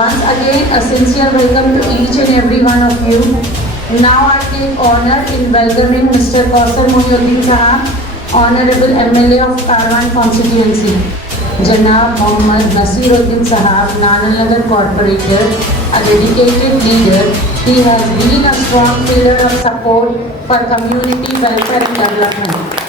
Once again, a sincere welcome to each and every one of you. Now I take honor in welcoming Mr. Kausar Mohiuddin Sahab, Honorable MLA of Karwan Constituency. Janab Mohammad Nasiruddin Sahab, Nananagar Corporator, a dedicated leader. He has been a strong pillar of support for community welfare and development.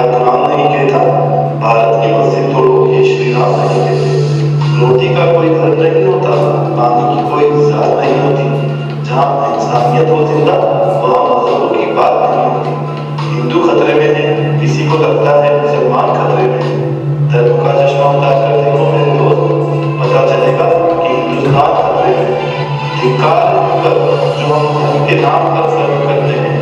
क्या कुरान नहीं कहता भारत की मस्जिद तोड़ो, ये श्री राम नहीं कहते। रोटी का कोई घर नहीं होता, पानी की कोई जात नहीं होती। जहाँ इंसानियत हो जिंदा वहाँ मजहबों की बात नहीं होती। हिंदू खतरे में है, किसी को लगता है मुसलमान खतरे में है। धर्म का चश्मा उतार कर देखो मेरे दोस्त, पता चलेगा कि हिंदुस्तान खतरे में है। धिक्कार पर जो हम धर्म के नाम पर सर्व करते हैं,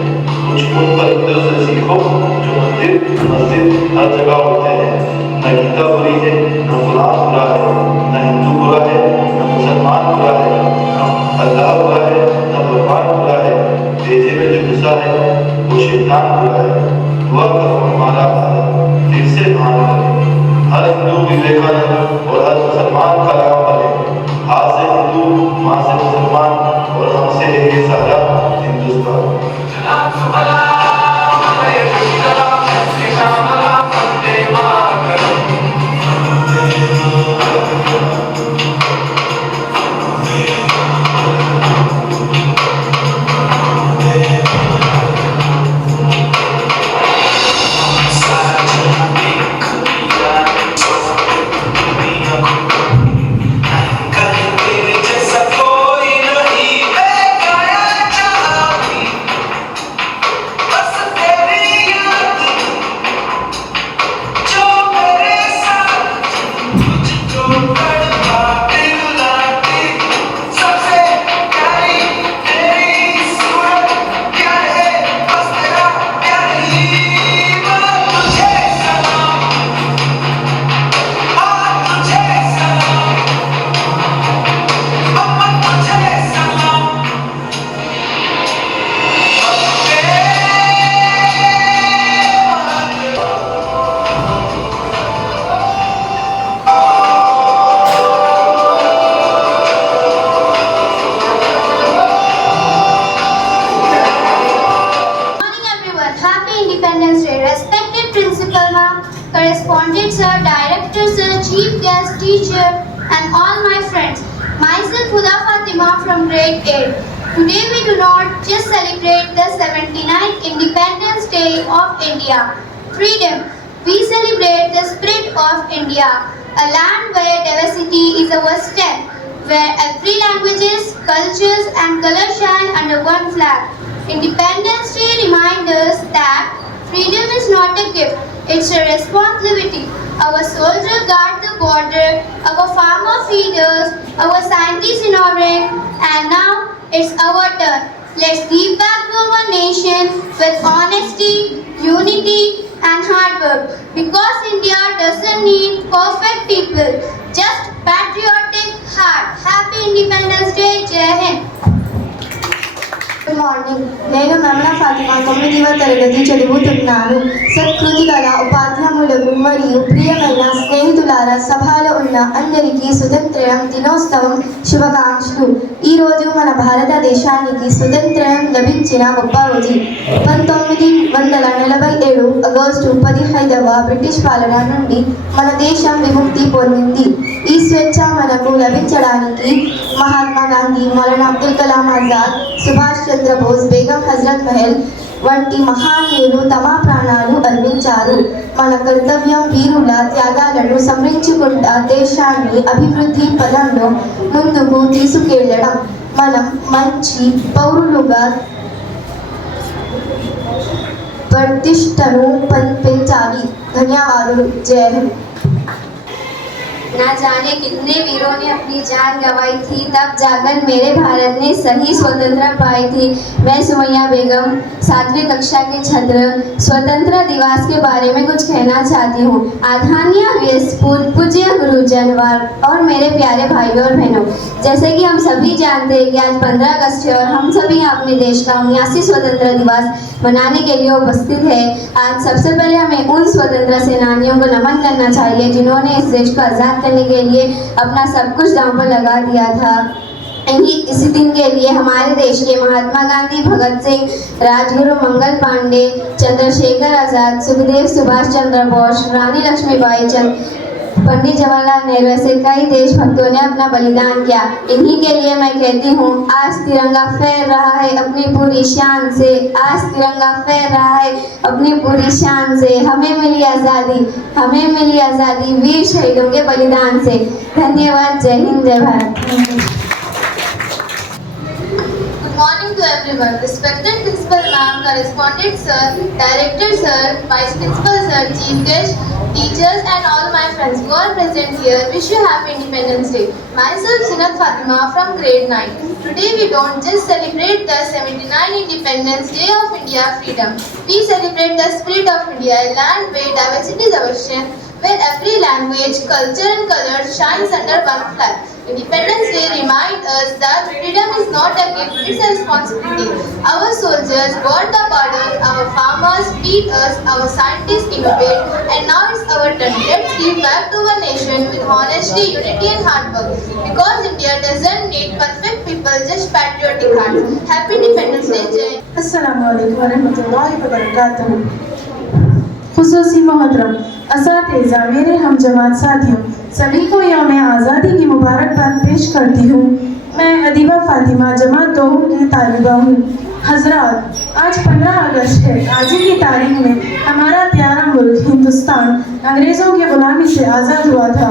कुछ उन परिंदों से सीखो जो मंदिर मस्जिद हर जगह होते हैं। न गीता बुरी है, न कुरान बुरा है, न हिंदू बुरा है, न मुसलमान बुरा है, न अल्लाह बुरा है, न भगवान बुरा है। भेजे में जो घुसा है वो शैतान बुरा है। दुआ करो हमारा भारत फिर से भान करे, हर हिंदू विवेकानंद और हर मुसलमान कलाम बने। हाथ से हिंदू, माँ से मुसलमान और हमसे है ये सारा Hindustan. Correspondent sir, director sir, chief guest, teacher and all my friends. Myself Huda Fatima from grade 8. Today we do not just celebrate the 79th Independence Day of India. Freedom. We celebrate the spirit of India, a land where diversity is our strength, where every languages, cultures and colors shine under one flag. Independence Day reminds us that freedom is not a gift. It's a responsibility. Our soldiers guard the border, our farmer feed us, our scientists innovate, and now it's our turn. Let's give back to our nation with honesty, unity, and hard work. Because India doesn't need perfect people, just patriotic heart. Happy Independence Day, Jai Hind. Good morning. నేను నమ్నా ఫాతిమా 9వ తరగతి చదువుతున్నాను. సత్కృతి గల ఉపాధ్యాయులకు మరియు ప్రియమైన స్నేహితులారా, సభలో ఉన్న అందరికీ స్వతంత్ర దినోత్సవం శుభాకాంక్షలు. ఈరోజు మన భారతదేశానికి స్వతంత్రం లభించిన గొప్ప రోజు. 1947 ఆగస్టు 15వ బ్రిటిష్ పాలన నుండి మన దేశం విముక్తి పొందింది. ఈ స్వేచ్ఛ మనకు లభించడానికి మహాత్మా గాంధీ, మౌలానా అబ్దుల్ కలాం ఆజాద్, సుభాష్ చంద్ర బోస్, బేగం హజరత్ మహల్ వంటి మహానీయులు తమ ప్రాణాలు అర్పించారు. మన కర్తవ్యం వీరుల త్యాగాలను స్మరించుకుంటూ దేశాన్ని అభివృద్ధి పదంలో ముందుకు తీసుకెళ్లడం. మనం మంచి పౌరులుగా ప్రతిష్టను పెంచాలి. ధన్యవాదాలు. జై హింద్. ना जाने कितने वीरों ने अपनी जान गंवाई थी, तब जाकर मेरे भारत ने सही स्वतंत्रता पाई थी। मैं सुमैया बेगम 7वीं कक्षा के छात्र स्वतंत्रता दिवस के बारे में कुछ कहना चाहती हूँ। आदरणीय पूज्य गुरुजन और मेरे प्यारे भाइयों और बहनों, जैसे कि हम सभी जानते हैं कि आज 15 अगस्त है और हम सभी अपने देश का 79 स्वतंत्रता दिवस मनाने के लिए उपस्थित है। आज सबसे पहले हमें उन स्वतंत्रता सेनानियों को नमन करना चाहिए जिन्होंने इस देश को आज़ाद करने के लिए अपना सब कुछ दांव पर लगा दिया था। इसी दिन के लिए हमारे देश के महात्मा गांधी, भगत सिंह, राजगुरु मंगल पांडे, चंद्रशेखर आजाद, सुखदेव, सुभाष चंद्र बोस, रानी लक्ष्मीबाई, पंडित जवाहरलाल नेहरू ऐसे कई देशभक्तों ने अपना बलिदान किया। इन्हीं के लिए मैं कहती हूँ, आज तिरंगा फहर रहा है अपनी पूरी शान से, आज तिरंगा फहर रहा है अपनी पूरी शान से। हमें मिली आज़ादी वीर शहीदों के बलिदान से। धन्यवाद। जय हिंद, जय Bharat. Good morning to everyone. Respected Principal Ma'am, Correspondent Sir, Director Sir, Vice Principal Sir, Chief Guest, teachers and all my friends who are present here, wish you happy Independence Day. Myself Zinat Fatima from grade 9. Today we don't just celebrate the 79 Independence Day of India freedom. We celebrate the spirit of India, a land where diversity is our strength, where every language, culture and color shines under one flag. Independence Day reminds us that freedom is not a gift, it's a responsibility. Our soldiers guard the borders, our farmers feed us, our scientists innovate, and now it's our turn. Let's give back to our nation with honesty, unity and hard work. Because India doesn't need perfect people, just patriotic hearts. Happy Independence Day, Jai. अस्सलामु अलैकुम वरहमतुल्लाहि वबरकातुहू। खुसूसी मोहतरम असातिज़ा, मेरे हम जमात साथियों, सभी को यौम आज़ादी की मुबारकबाद पेश करती हूँ। मैं अदीबा फातिमा जमात 2 की तालिबा हूँ। हजरात, आज 15 अगस्त है। आज की तारीख में हमारा प्यारा मुल्क हिंदुस्तान अंग्रेज़ों की गुलामी से आज़ाद हुआ था।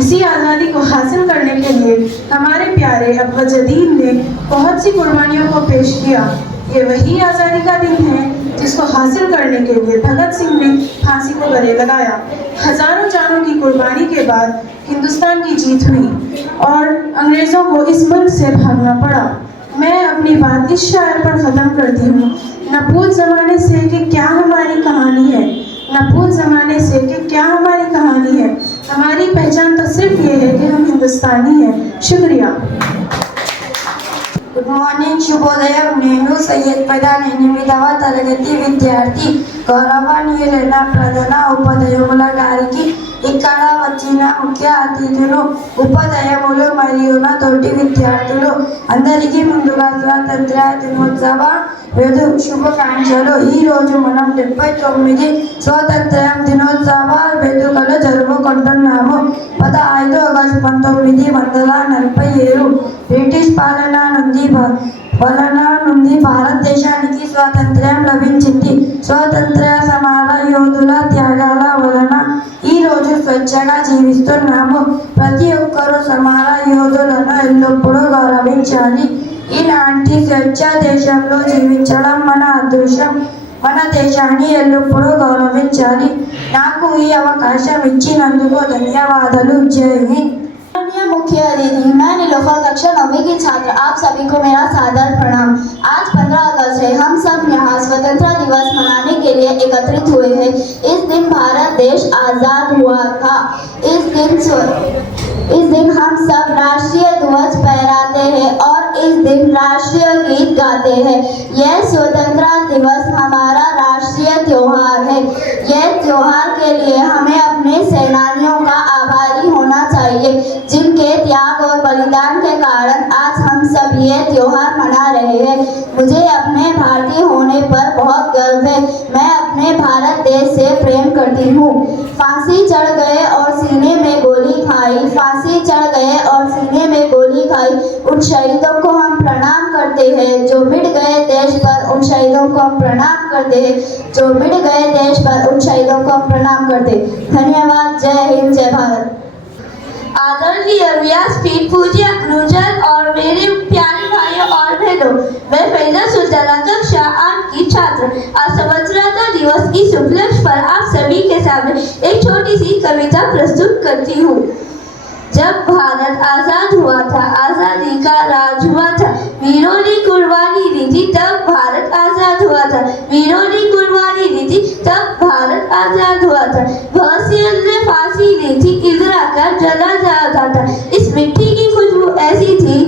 इसी आज़ादी को हासिल करने के लिए हमारे प्यारे अब्बा-जदीद ने बहुत सी कुर्बानियों को पेश किया। ये वही आज़ादी का दिन है जिसको हासिल करने के लिए भगत सिंह ने फांसी को गले लगाया। हजारों जानों की कुर्बानी के बाद हिंदुस्तान की जीत हुई और अंग्रेज़ों को इस मुल्क से भागना पड़ा। मैं अपनी बात इस शायर पर ख़त्म करती हूँ। न पूछ ज़माने से कि क्या हमारी कहानी है, न पूछ ज़माने से कि क्या हमारी कहानी है। हमारी पहचान तो सिर्फ ये है कि हम हिंदुस्तानी हैं। शुक्रिया। గుడ్ మార్నింగ్, శుభోదయం. నేను సయ్యద్ పైదాన్ 8వ తరగతి విద్యార్థి. గౌరవనీయులైన ప్రధాన ఉపాధ్యాయుల గారికి, ఇక్కడ వచ్చిన ముఖ్య అతిథులు, ఉపాధ్యాయులు మరియు నా తోటి విద్యార్థులు అందరికీ ముందుగా స్వాతంత్ర దినోత్సవ శుభాకాంక్షలు. ఈరోజు మనం 79 స్వాతంత్ర దినోత్సవ వేడుకలు జరుపుకుంటున్నాము. 15 ఆగస్టు 1947 బ్రిటిష్ పాలన నుండి భారతదేశానికి స్వాతంత్ర్యం లభించింది. స్వాతంత్ర సమర యోధుల త్యాగాల వలన ఈరోజు స్వేచ్ఛగా జీవిస్తున్నాము. ప్రతి ఒక్కరూ సమర యోధులను ఎల్లప్పుడూ గౌరవించాలి. ఇలాంటి స్వేచ్ఛ దేశంలో జీవించడం మన అదృష్టం. మన దేశాన్ని ఎల్లప్పుడూ గౌరవించాలి. నాకు ఈ అవకాశం ఇచ్చినందుకు ధన్యవాదాలు. జై హింద్. मुख्य अतिथि, मैं नीलोफर कक्षा 9वीं की छात्र, आप सभी को मेरा सादर प्रणाम। आज 15 अगस्त है। हम सब यहाँ स्वतंत्रता दिवस मनाने के लिए एकत्रित हुए हैं। इस दिन भारत देश आज़ाद हुआ था। इस दिन हम सब राष्ट्रीय ध्वज फहराते हैं और इस दिन राष्ट्रीय गीत गाते हैं। यह स्वतंत्रता दिवस हमारा राष्ट्रीय त्योहार है। यह त्योहार के लिए हमें अपने सेनानियों का आभारी होना चाहिए, जिनके त्याग और बलिदान के कारण आज हम सब ये त्योहार मना रहे हैं। मुझे अपने भारतीय होने पर बहुत गर्व है। मैं अपने भारत देश से प्रेम करती हूँ। फांसी चढ़ गए और सीने में गोली खाई, फांसी चढ़ गए और सीने में गोली खाई, उन शहीदों को हम प्रणाम करते हैं जो मिट गए देश पर। उन शहीदों को हम प्रणाम करते हैं जो मिट गए देश पर। उन शहीदों को हम प्रणाम करते हैं। धन्यवाद। जय हिंद, जय भारत। आदरणीय व्यासपीठ, पूज्य गुरुजन और मेरे प्यारे भाइयों और बहनों, मैं फैजा सुल्ताना कक्षा 8 की छात्र आज स्वतंत्रता दिवस की उपलक्ष्य पर आप सभी के सामने एक छोटी सी कविता प्रस्तुत करती हूँ। जब भारत आजाद हुआ था, आजादी का राज हुआ था, वीरों ने कुर्बानी दी थी, तब भारत आजाद हुआ था। वीरों ने कुर्बानी दी थी, तब भारत आजाद हुआ था। भगत सिंह ने फांसी ली थी, इंदिरा का जला जाता था। इस मिट्टी की खुशबू ऐसी थी,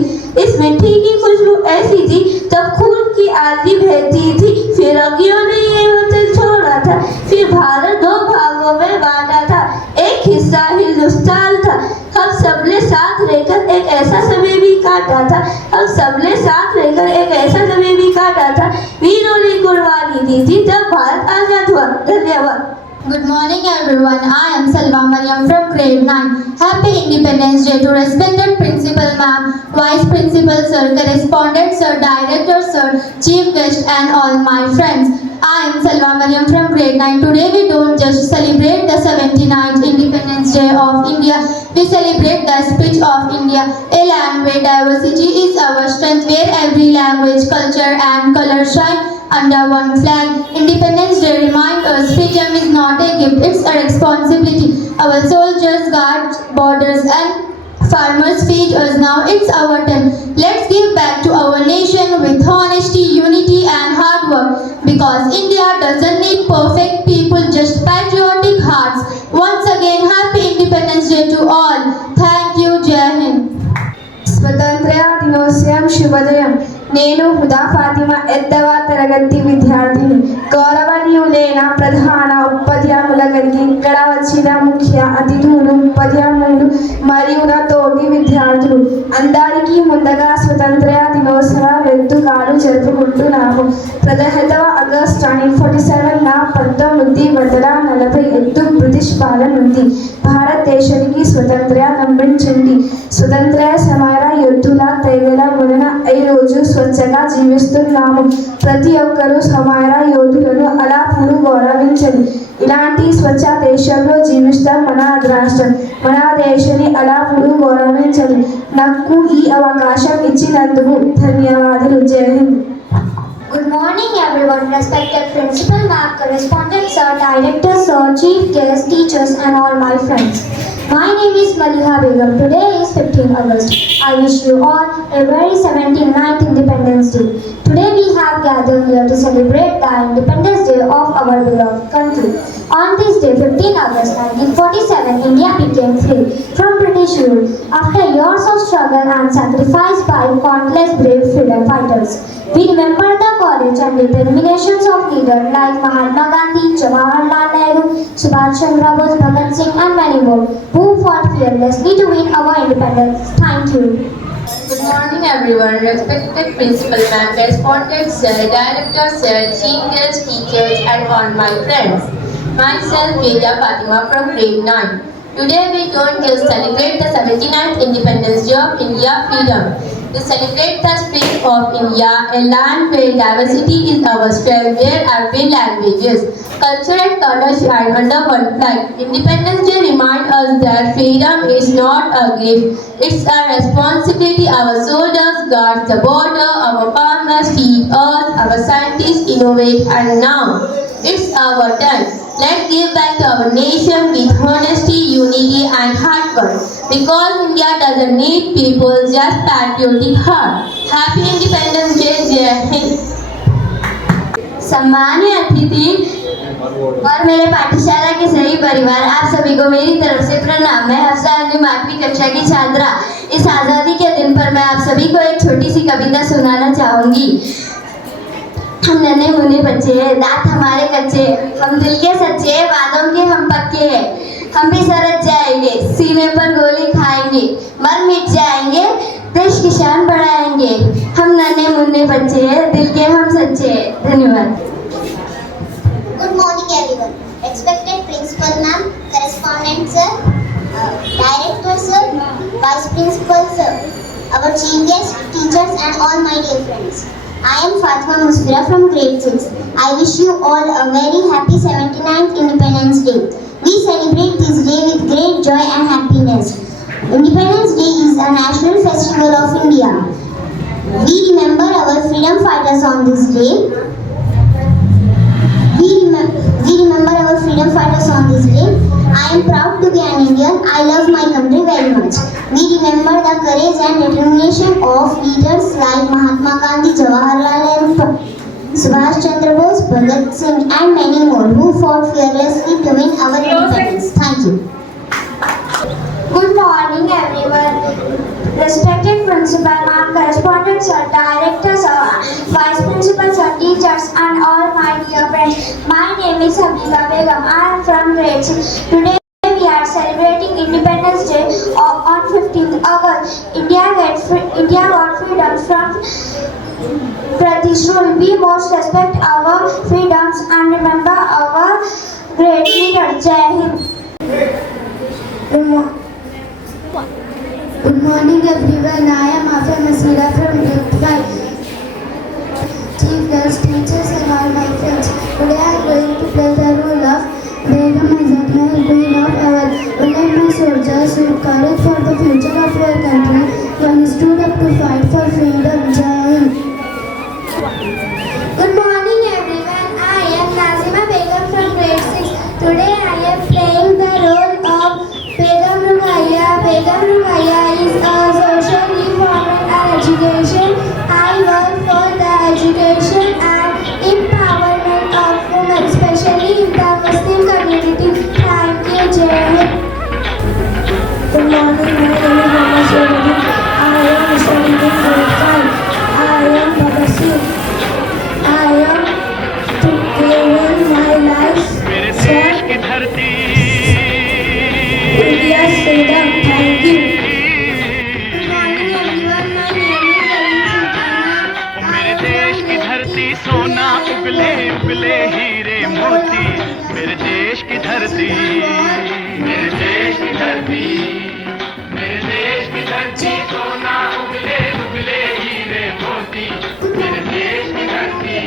इस मिट्टी की खुशबू ऐसी थी, तब खून की आंधी बहती थी। फिरंगियों ने ये वतन छोड़ा था, फिर भारत 2 भागों में बांटा था। एक हिस्सा हिंदुस्तान था। हम सबने साथ रहकर एक ऐसा समय भी काटा था। हम सबने साथ रहकर एक ऐसा समय भी काटा था। वीरों ने कुर्बानी दी थी, तब भारत आजाद हुआ। धन्यवाद। Good morning everyone. I am Salwa Mariam from grade 9. Happy Independence Day to respected Principal Ma'am, Vice Principal Sir, Correspondent Sir, Director Sir, Chief Guest and all my friends. I am Salwa Mariam from grade 9. Today we don't just celebrate the 79th Independence Day of India. We celebrate the speech of India, a land where diversity is our strength, where every language, culture and color shine under one flag. Independence Day reminds us freedom is not a gift, it's a responsibility. Our soldiers guard borders and farmers feed us. Now it's our turn. Let's give back to our nation with honesty, unity and hard work. Because India doesn't need perfect people, just patriotic hearts. Once again, happy Independence Day to all. Thank you, Jai Hind. స్వతంత్ర దినోత్సవం శుభోదయం. నేను హుదా ఫాతిమా ఎద్దవ తరగతి విద్యార్థిని. గౌరవనీయులైన ప్రధాన ఉపాధ్యాయుల గారికి, ఇక్కడ వచ్చిన ముఖ్య అతిథులు, ఉపాధ్యాయులు మరియు నా తోటి విద్యార్థులు అందరికీ ముందుగా స్వతంత్ర దినోత్సవ వేడుకలు జరుపుకుంటున్నాము. 17 ఆగస్టు 1947 1947 బ్రిటిష్ పాలన నుండి భారతదేశానికి స్వతంత్రం లభించింది. స్వతంత్ర సమర యోధుల త్యాగాల వలన ఈ రోజు స్వచ్ఛంగా జీవిస్తున్నాము. ప్రతి ఒక్కరూ సమర యోధులను అలాప్పుడు గౌరవించాలి. ఇలాంటి స్వచ్ఛ దేశంలో జీవిస్తాం మన అదృష్టం. మన దేశాన్ని అలాప్పుడు గౌరవించాలి. నాకు ఈ అవకాశం ఇచ్చినందుకు ధన్యవాదాలు. జై Hind. Good morning everyone, respected Principal Ma'am, Correspondent Sir, Director Sir, Chief Guest, teachers and all my friends. My name is Maliha Begum. Today is 15 August. I wish you all a very 79th Independence Day. Today we have gathered here to celebrate the Independence Day of our beloved country. On this day, 15 August 1947, India became free from British rule after years of struggle and sacrifice by countless brave freedom fighters. We remember the courage and determinations of leaders like Mahatma Gandhi, Jawaharlal Nehru, Subhash Chandra Bose, Bhagat Singh and many more who fought fearlessly to win our independence. Thank you. Good morning everyone, respected Principal Ma'am, Correspondent Sir, Director Sir, Chief Guest, teachers and all my friends. Myself Veda Fatima from grade 9. Today we don't just celebrate the 79th Independence Day of India freedom. We celebrate the spirit of India, a land where diversity is our strength, where every languages, culture and color shine under one flag. Independence Day reminds us that freedom is not a gift, it's a responsibility. Our soldiers guard the border, our farmers feed us, our scientists innovate, and now it's our turn. Let's give back to our nation with honesty, unity and hard work. Because India doesn't need people, just patriotic heart. Happy Independence Day, Jai Hind. सम्मानीय अतिथि और मेरे पाठशाला के सही परिवार, आप सभी को मेरी तरफ से प्रणाम। मैं हफ्सा 8वीं कक्षा की छात्रा। इस आज़ादी के दिन पर मैं आप सभी को एक छोटी सी कविता सुनाना चाहूँगी। हम नन्हे मुन्ने बच्चे हैं, दांत हमारे कच्चे, हम दिल के सच्चे, वादों के हम पक्के हैं। हम भी सरक जाएंगे, सीने पर गोली खाएंगे, मर मिट जाएंगे, देश की शान बढ़ाएंगे। हम नन्हे मुन्ने बच्चे हैं, दिल के हम सच्चे हैं। धन्यवाद। Good morning everyone. Respected Principal Ma'am, Correspondent Sir, Director Sir, Vice Principal Sir, our Chief Guest, teachers and all my dear friends. I am Fatima Musfira from grade 6. I wish you all a very happy 79th Independence Day. We celebrate this day with great joy and happiness. Independence Day is a national festival of India. We remember our freedom fighters on this day. We remember our freedom fighters on this day. I am proud to be an Indian. I love my country very much. We remember the courage and determination of leaders like Mahatma Gandhi, Jawaharlal Nehru, Subhash Chandra Bose, Bhagat Singh and many more who fought fearlessly to win our independence. Thank you. Good morning everyone. Respected Principal Ma'am, Correspondent Sir, Director Sir, Vice Principal Sir, teachers and all my dear friends. My name is Habiba Begum. I am from grade 6. Today we are celebrating Independence Day on 15th August. India got freedom from British rule. We must respect our freedoms and remember our great leader. Jai Hind. Good morning everyone. I am Afia Masira from grade 5. Chief guest, teachers and all my friends. Today I am going to play the role of Begum Azad, Queen of our women, my soldiers with courage for the future of our country. One stood up to fight for freedom. Jai Hind. Good morning everyone. I am Nazima Begum from grade 6. Today I am playing the role of Begum Ruqayya. Begum Ruqayya is a social reformer and education. I work for the education and empowerment of women, especially in the Muslim community. Thank you, Jai Hind. Good morning, my name is Mama Shirley. I am studying in grade 5. I am Bhagat Singh. I am to give my life for India's freedom. Thank you. Good morning everyone. My name is Sultana. मेरे देश की धरती सोना उगले उगले हीरे मोती मेरे देश की धरती मेरे देश की धरती मेरे देश की धरती सोना उगले उगले हीरे मोती मेरे देश की धरती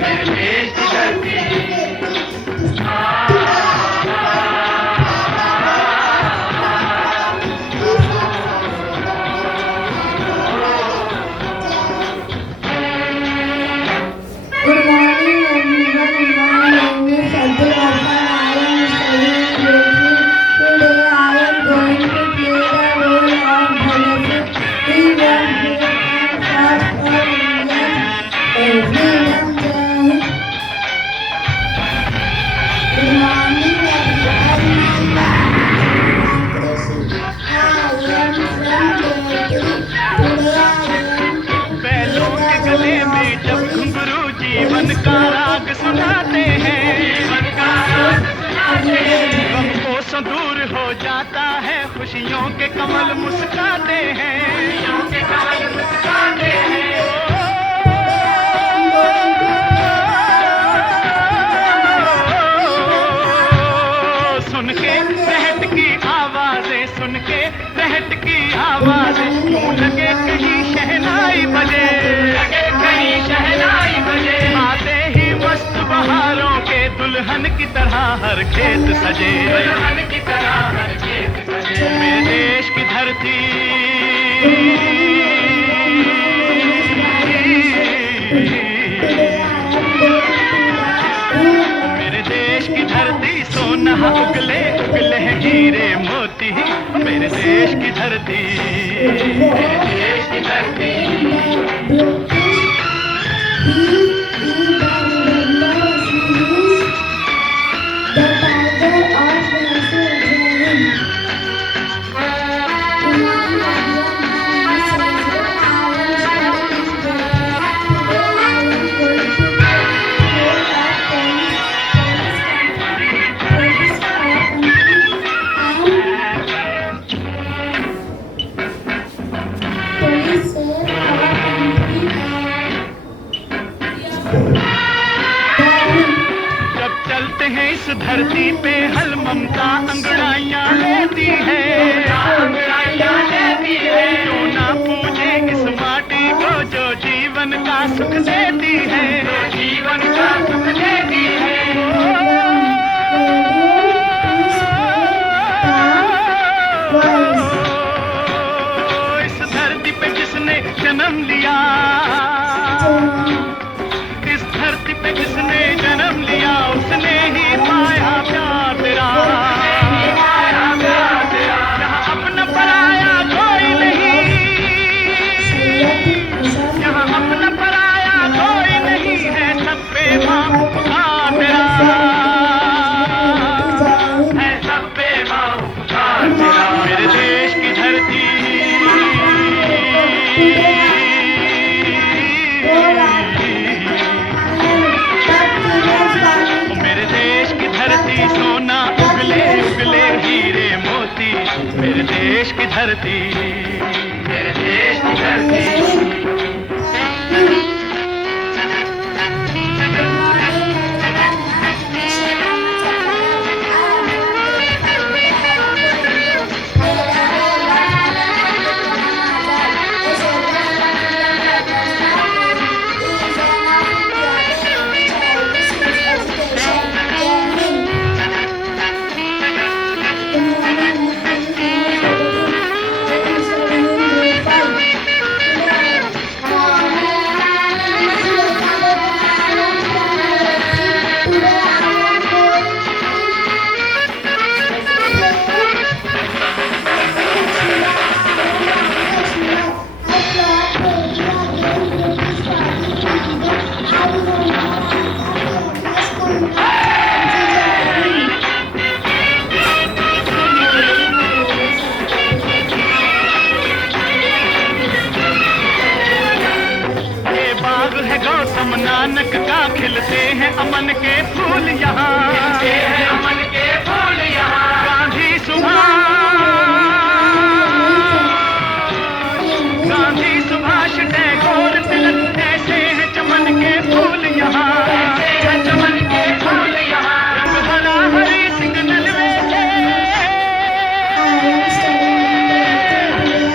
मेरे देश की धरती Good morning everyone. My name is Abdul Ghaffar. I am studying in grade 3. Today I am going to play the role of Bhagat Singh. He was brave and fought for India's freedom. Jai Hind. Good morning everyone. My name is Krushi. I am from grade 3. Today I am बैलों के गले में जब घुंघरू जीवन का राग सुनाते हैं जीवन का राग सुनाते हैं गम को दूर हो जाता है खुशियों के कमल मुस्काते हैं खुशियों के कमल मुस्काते हैं सुन के रहट की आवाजें सुन के रहट की आवाजें यूं लगे कहीं शहनाई बजे लगे कहीं शहनाई बजे आते ही मस्त बहारों के दुल्हन की तरह हर खेत सजे दुल्हन की तरह हर खेत सजे मेरे देश की धरती मेरे देश की धरती सोना उगले उगले हीरे मोती मेरे देश की धरती मेरे देश की धरती जब चलते हैं इस धरती पे हल ममता अंगड़ाइयाँ लेती है क्यों ना पूजे इस माटी को जो जीवन का सुख देती है जीवन का सुख देती है इस धरती पे जिसने जन्म लिया इस धरती पे जिसने जन्म लिया उसने ही पाया प्यार तेरा यहाँ अपना पराया कोई नहीं यहाँ अपना पराया कोई नहीं है सब पे बापू का तेरा है सब पे बापू का तेरा मेरे देश की धरती मेरे देश की धरती सोना उगले उगले हीरे मोती मेरे देश की धरती मेरे देश की धरती अमन के फूल यहाँ, अमन के फूल यहाँ। गांधी सुभाष टैगोर तिलक ऐसे हैं चमन के फूल यहाँ, चमन के फूल यहाँ। रंग भरा हरी सिग्नल में से,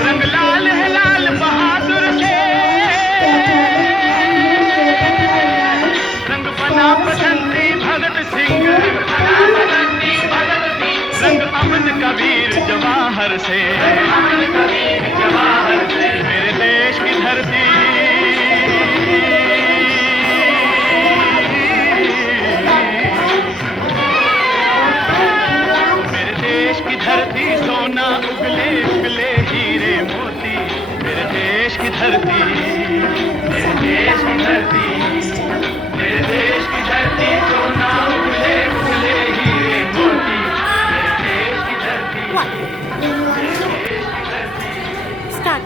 रंग लाल है लाल बहादुर से, रंग बना बसंती भगत सिंह, रंग अमन कबीर जवाहर से, मेरे देश की धरती, मेरे देश की धरती सोना उगले उगले हीरे मोती, मेरे देश की धरती, मेरे देश की धरती, मेरे देश की धरती सोना उगले उगले हीरे मोती, मेरे देश की धरती। Start.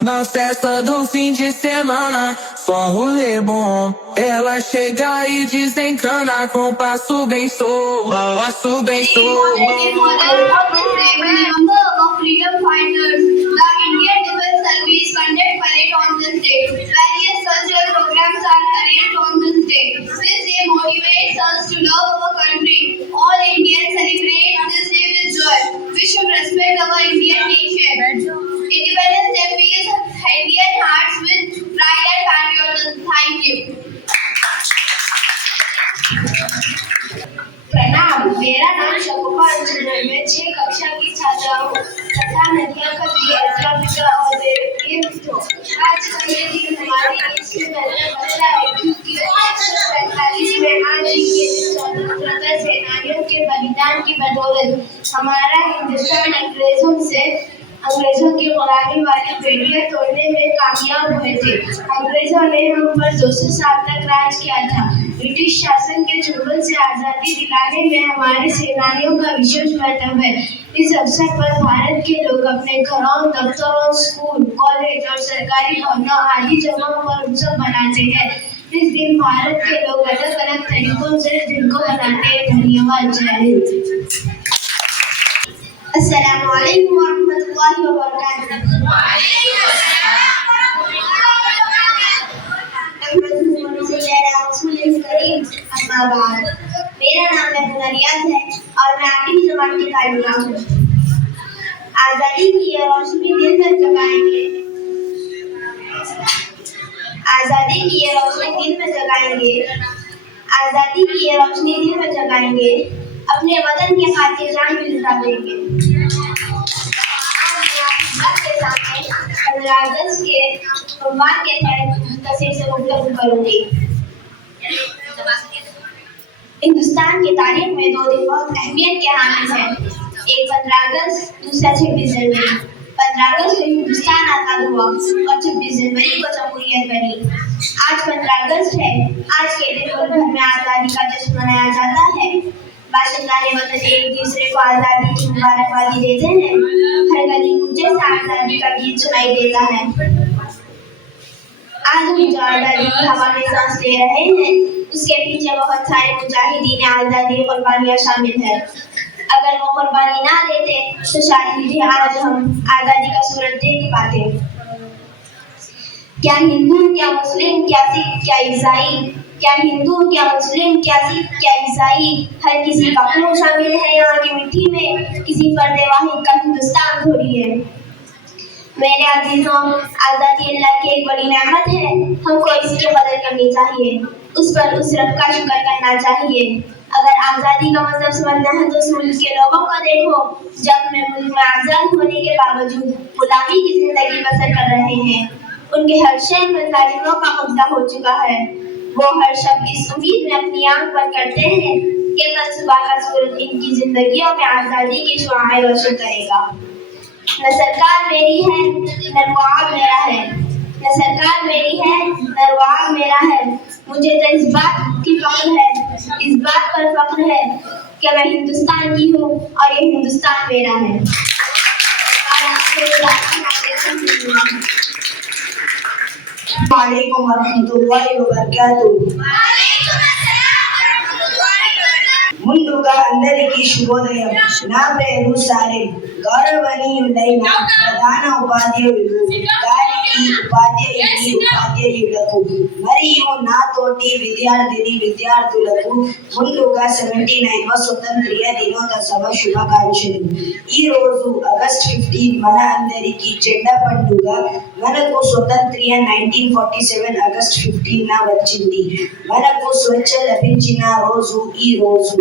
Na festa do fim de semana, só rolê bom. Ela chega e desencana com passo bem solto, passo bem solto. Remember our freedom fighters. The Indian Defence Service conduct parade on this day. Various cultural programs are arranged on this day. This day motivates us to love our country. All Indians celebrate this day with joy. We should respect our Indian nation. Independence Day fills Indian hearts with pride and patriotism. Thank you. प्रणाम, मेरा नाम Shagufa engineer, मैं 6 कक्षा की छात्रा हूँ तथा नदिया का अध्यापिका और प्रिय मित्रों, आज का ये दिन हमारे देश के पहले बचा है क्योंकि 1947 में आज के स्वतंत्रता सेनानियों के बलिदान की बदौलत हमारा हिंदुस्तान अंग्रेजों की गुलामी वाली बेड़ियां तोड़ने में कामयाब हुए थे। अंग्रेजों ने हम पर 200 साल तक राज किया था, ब्रिटिश शासन के चुंगल से आज़ादी दिलाने में हमारे सेनानियों का विशेष महत्व है। इस अवसर पर भारत के लोग अपने घरों, दफ्तरों, स्कूल, कॉलेज और सरकारी भवनों आदि जगहों पर उत्सव मनाते हैं। इस दिन भारत के लोग अलग अलग तरीकों से इस दिन को मनाते हैं। धन्यवाद। जय हिंद। अस्सलामु अलैकुम वरहमतुल्लाहि वबरकातुहू। मेरा नाम महमूदा रियाज है और मैं 8वीं जमात की तालिबा हूँ। आज़ादी की ये रोशनी दिल में जगाएंगे, आज़ादी की ये रोशनी दिल में जगाएंगे, आज़ादी की ये रोशनी दिल में जगाएंगे, अपने वतन के खातिर जान भी लुटा देंगे। आपके सामने 15 अगस्त के उन्वान के तहत मुख्तसर से गुफ्तगू करूंगी। हिंदुस्तान की तारीख में 2 दिन बहुत अहमियत के हामिल हैं। एक 15 अगस्त, दूसरा 26 जनवरी। 15 अगस्त को हिंदुस्तान आज़ाद हुआ और 26 जनवरी को जमहूरियत बनी। आज 15 अगस्त है। आज के दिन मुल्क भर में आज़ादी का जश्न मनाया जाता है। बाशिंदाने वतन एक दूसरे को आज़ादी की मुबारकबादी देते हैं। हर गली कूचे से आज़ादी का गीत सुनाई देता है। आज हम जो आज़ादी की हवा में सांस ले रहे हैं, उसके पीछे बहुत सारे मुजाहिदीन आज़ादी की कुर्बानियां शामिल है। अगर वो कुर्बानी ना देते तो शायद ही आज हम आज़ादी का सूरज देख पाते। क्या हिंदू, क्या मुस्लिम, क्या सिख, क्या ईसाई, क्या हिंदू, क्या मुस्लिम, क्या सिख, क्या ईसाई, हर किसी का खून शामिल है यहाँ की मिट्टी में। किसी फर्द वाहिद का हिंदुस्तान थोड़ी है। मेरे अजीजों, आज़ादी अल्लाह की एक बड़ी नेमत है। हमको इसकी कदर करनी चाहिए, उस पर उस रब का शुक्र करना चाहिए। अगर आज़ादी का मतलब समझना है तो उस मुल्क के लोगों को देखो जो अपने मुल्क में आज़ाद होने के बावजूद गुलामी की जिंदगी बसर कर रहे हैं। उनके हर शहर में जालिमों का कब्जा हो चुका है। वो हर शब्द इस उम्मीद में अपनी आंख बंद करते हैं कि कल सुबह का सूरज इनकी जिंदगियों में आज़ादी की शुआएं रोशन करेगा। न सरकार मेरी है, न ख्वाब मेरा है। न सरकार मेरी है, न ख्वाब मेरा है। मुझे तो इस बात की फख्र है, इस बात पर फख्र है कि मैं हिंदुस्तान की हूँ और ये हिंदुस्तान मेरा है। वालेकुम वरहमतुल्लाहि वबरकातुहू। ముందుగా అందరికీ శుభోదయం. నా పేరు సాలిం. గౌరవనీయులైన ప్రధాన ఉపాధ్యాయులు గారికి, ఉపాధ్యాయులకు మరియు నా తోటి విద్యార్థులకు ముందుగా 79వ స్వతంత్ర దినోత్సవ శుభాకాంక్షలు. ఈ రోజు ఆగస్ట్ 15 మన అందరికీ జెండా పండుగ. మనకు స్వతంత్రం 1947 ఆగస్ట్ 15న వచ్చింది. మనకు స్వేచ్ఛ లభించిన రోజు ఈ రోజు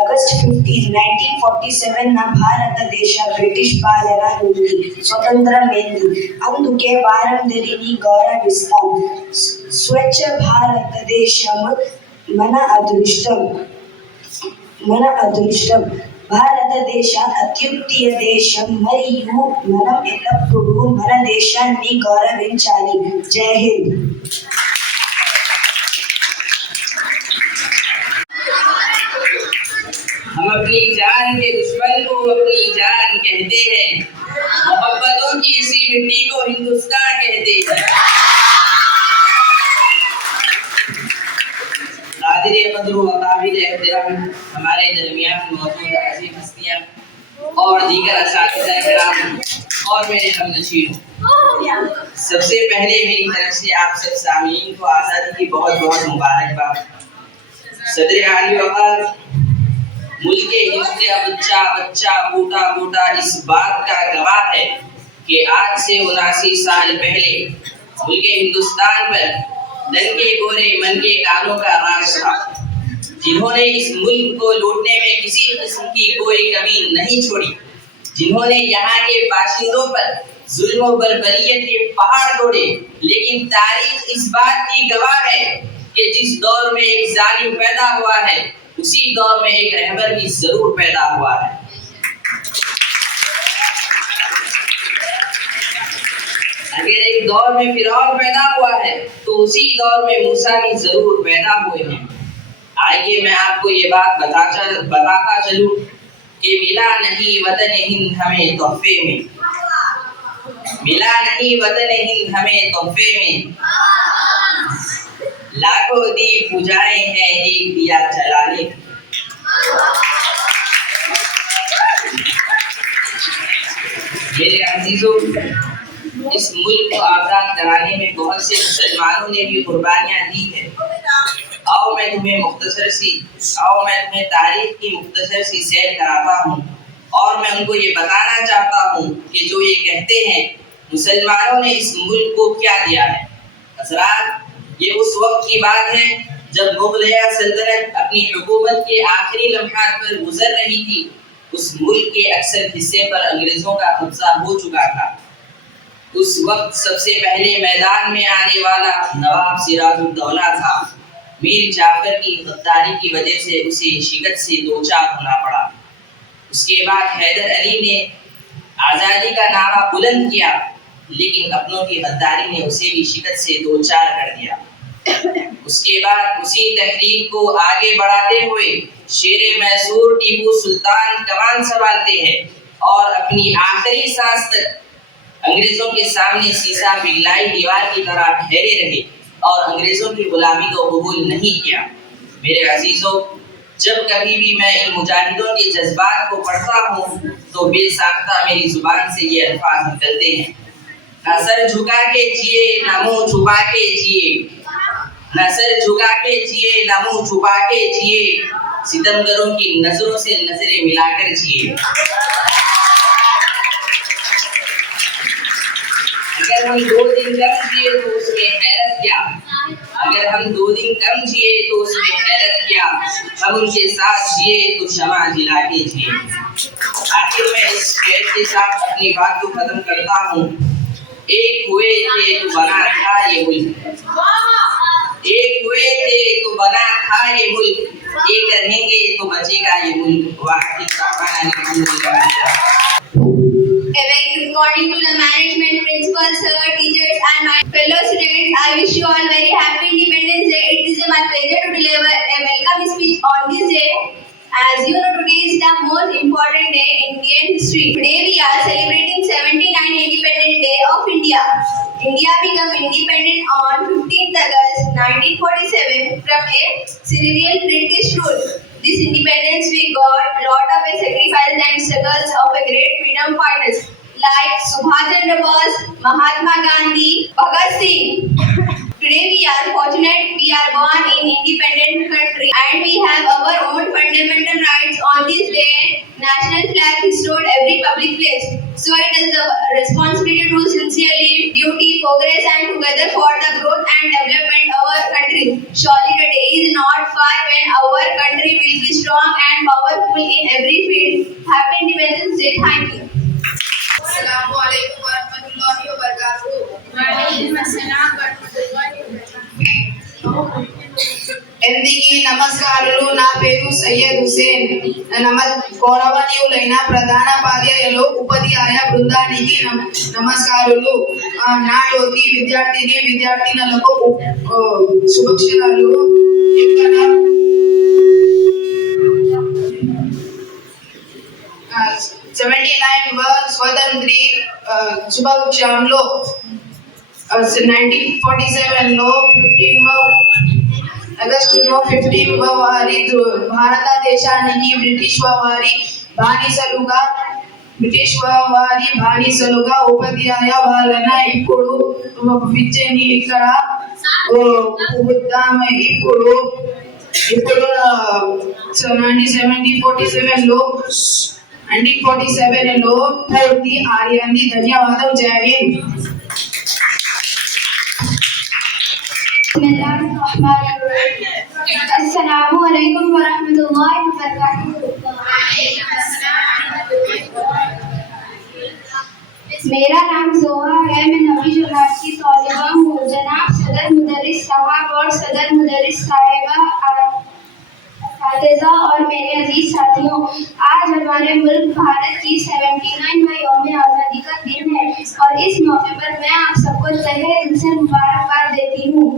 ఆగస్ట్ 15, 1947 భారతదేశ బ్రిటిష్ పాలన నుండి స్వతంత్రమైంది. అందుకే వారందరినీ గౌరవిస్తాం. స్వచ్ఛ భారతదేశం మన అదృష్టం. భారతదేశ అత్యుత్తమ దేశం మరియు మనం ఎల్లప్పుడూ మన దేశాన్ని గౌరవించాలి. జై హింద్. हम अपनी जान के दुश्मन को अपनी जान कहते हैं। मोहब्बतों की इसी मिट्टी को हिंदुस्तान कहते हैं। नाज़िर क़द्र व काबिल एहतराम हमारे दरमियान मौजूद अज़ीम हस्तियां और दीगर असातिज़ा किराम और मेरे हमनशीन, सबसे पहले मेरी तरफ से आप सब सामीन को आज़ादी की बहुत बहुत मुबारकबाद। सदर आली वक़ार मुल्क हिंद का बच्चा बच्चा बूटा बूटा इस बात का गवाह है कि आज से 79 साल पहले मुल्क हिंदुस्तान पर नंगे गोरे मन के कानों का राज था, जिन्होंने इस मुल्क को लूटने में किसी किस्म की कोई कमी नहीं छोड़ी, जिन्होंने यहाँ के बाशिंदों पर जुल्म और बर्बरियत के पहाड़ तोड़े। लेकिन तारीख इस बात की गवाह है कि जिस दौर में एक जालिम पैदा हुआ है, उसी दौर में एक रहबर भी जरूर पैदा हुआ है। अगर एक दौर में फिरौन पैदा हुआ है तो उसी दौर में मूसा भी जरूर पैदा हुए हैं। आइए मैं आपको ये बात बताता चलूं कि मिला नहीं वतन हिंद हमें तोहफे में, मिला नहीं वतन हिंद हमें तोहफे में, लाखों दीप बुझाए हैं एक दिया जला ले। मेरे अजीजों, इस मुल्क को आजाद कराने में बहुत से मुसलमानों ने भी कुर्बानियां दी है। आओ मैं तुम्हें तारीख की मुख्तसर सी सैर कराता हूँ और मैं उनको ये बताना चाहता हूँ कि जो ये कहते हैं मुसलमानों ने इस मुल्क को क्या दिया है। हज़रात, ये उस वक्त की बात है जब मुगलिया सल्तनत अपनी हुकूमत के आखिरी लम्हात पर गुजर रही थी। उस मुल्क के अक्सर हिस्से पर अंग्रेजों का कब्जा हो चुका था। उस वक्त सबसे पहले मैदान में आने वाला नवाब सिराजुद्दौला था। मीर जाफर की गद्दारी की वजह से उसे शिकस्त से दो चार होना पड़ा। उसके बाद हैदर अली ने आज़ादी का नारा बुलंद किया, लेकिन अपनों की गद्दारी ने उसे भी शिकस्त से दो चार कर दिया। उसके बाद उसी तहरीक को आगे बढ़ाते हुए शेरे मैसूर टीपू सुल्तान कमान संभालते हैं और अपनी आखिरी सांस तक अंग्रेजों के सामने सीसा पिघलाई दीवार की तरह ठहरे रहे और अंग्रेजों की गुलामी को कबूल नहीं किया। मेरे अजीजों, जब कभी भी मैं इन मुजाहिदों के जज्बात को पढ़ता हूँ तो बेसाख्ता मेरी जुबान से ये अल्फाज निकलते हैं, न सर झुका के जिए न मुंह छुपा के जिए, न सर झुका के जिए न मुंह छुपा के जिए, सितमगरों की नजरों से नजरें मिलाकर जिए। अगर हम 2 दिन कम जिए तो उसमें हैरत क्या, अगर हम 2 दिन कम जिए तो उसमें हैरत क्या, हम उनके साथ जिए तो शमा जिला के जिए। आखिर मैं इस शेर के साथ अपनी बात को खत्म करता हूँ। एक हुए थे तो बना था ये मुल्क, एक हुए थे तो बना था ये मुल्क, एक रहेंगे तो बचेगा ये मुल्क। A very good morning to the management, principal, sir, teachers and my fellow students. I wish you all very happy Independence Day. It is my pleasure to deliver a welcome speech on this day. As you know, today is the most important day in Indian history. Today we are celebrating 79th Independent Day of India. India became independent on 15th August 1947 from a Syrian British rule. This independence we got lot of sacrifices and struggles of a great freedom fighters like Subhash Chandra Bose, Mahatma Gandhi, Bhagat Singh. Today we are fortunate we are born in independent country and we have our own fundamental rights. On this day, national flag is stood every public place. So it is the responsibility to sincerely duty, progress and together for the growth and development of our country. Surely the day is not far when our country will be strong and powerful in every field. Happy Independence Day. Thank you. Assalamualaikum warahmatullahi wabarakatuh. ఎందికి నమస్కారాలు. నా పేరు సయ్యద్ హుసేన్. గౌరవనీయులైన ప్రధానోపాధ్యాయులు, ఉపాధ్యాయ బృందానికి నమస్కారాలు. నా యువతి విద్యార్థినులకు శుభాకాంక్షలు. 79వ స్వాతంత్ర్య శుభాకాంక్షలు. 1947 లో 15వ ఆగస్టులో 15వ వారి భారతదేశానికి బ్రిటిష్ వారి బానిసలుగా ఉపాధ్యాయ వలన ఇప్పుడు విద్యని ఇక్కడ ఇప్పుడు 1947 లో పూర్తి ఆర్యాన్ని. ధన్యవాదం. జై హింద్. Assalamualaikum warahmatullahi wabarakatuh. मेरा नाम जोहा है। मैं 9वीं जमात की तौलिबा हूँ। जनाब सदर मुदर्रिस साहब और सदर मुदर्रिस साहिबा, फातिजा और मेरे अजीज साथियों, आज हमारे मुल्क भारत की 79वां यौम आज़ादी का दिन है और इस मौके पर मैं आप सबको तहे दिल से मुबारकबाद देती हूँ।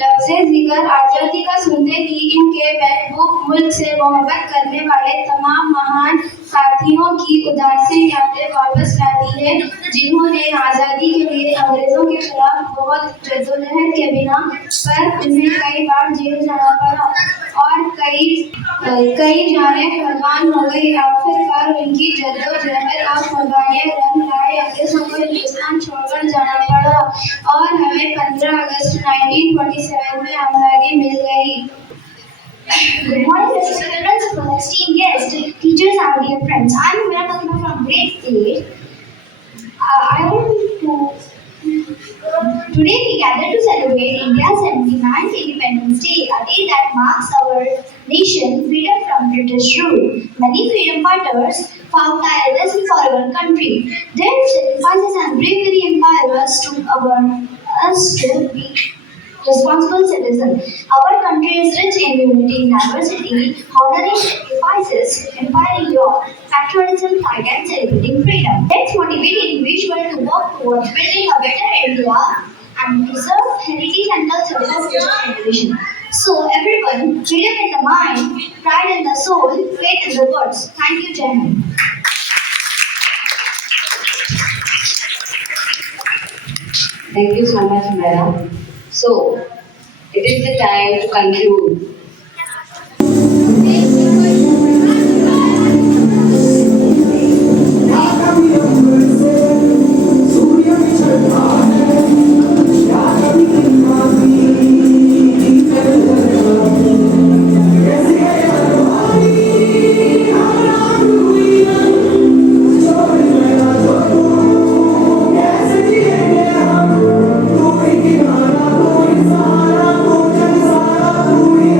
लफ्ज़ सुनकर आजादी का सुनते ही इनके महबूब मुल्क से मोहब्बत करने वाले तमाम महान साथियों की उदासीन यादें वापस लाती है, जिन्होंने आज़ादी के लिए अंग्रेजों के खिलाफ बहुत जद्दोजहद के बिना पर उन्हें कई बार जेल जाना पड़ा और कई जाने कुर्बान हो गई। आखिरकार उनकी जद्दोजहद और कुर्बानियां रंग लाई, अंग्रेजों को हिंदुस्तान छोड़कर जाना पड़ा और हमें 15 अगस्त 1947 में आज़ादी मिल गई। Good morning, Mr. Principal, esteemed guests, teachers, and dear friends. I am Mira Fatima from grade 8. Today we gather to celebrate India's 79th Independence Day, a day that marks our nation's freedom from British rule. Many freedom fighters fought tirelessly for our country. Their sacrifices and bravery inspire us to be responsible citizen. Our country is rich in unity, diversity, honoring sacrifices, inspiring law, patriotism, pride, and celebrating freedom. Let's motivate individuals to work towards building a better India and preserve heritage and culture for future generation. So everyone, freedom in the mind, pride in the soul, faith in the words. Thank you, Jai Hind. Thank you so much, Mera. So, it is the time to conclude. We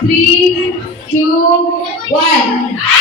3, 2, 1.